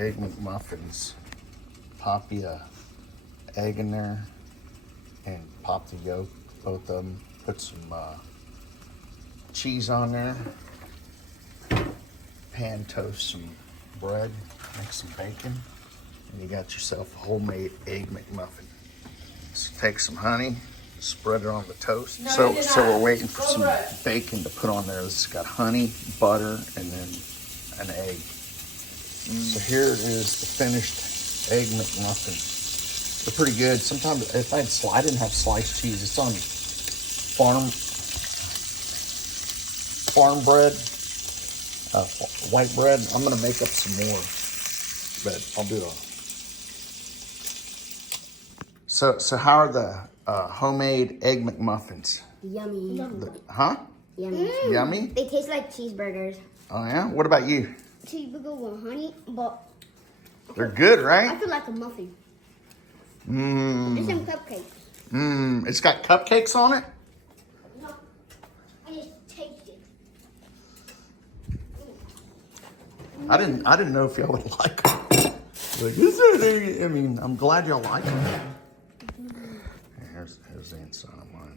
Egg McMuffins. Pop you a egg in there and pop the yolk, both of them. Put some cheese on there. Pan toast some bread, make some bacon, and you got yourself a homemade Egg McMuffin. So take some honey, spread it on the toast. So we're waiting for some bacon to put on there. This has got honey, butter, and then an egg. So here is the finished Egg McMuffin. They're pretty good. Sometimes if I didn't have sliced cheese, it's on farm bread, white bread. I'm gonna make up some more, but I'll do it. So how are the homemade Egg McMuffins? Yummy. Huh? Yummy. Yummy? They taste like cheeseburgers. Oh yeah? What about you? Cheeseburger with honey, but They're good, I right? feel like a muffin. Mmm. There's some cupcakes. Mmm. It's got cupcakes on it? No, I just tasted. I didn't know if y'all would like them. Like, is there any? I mean, I'm glad y'all like them. Here's the inside of mine.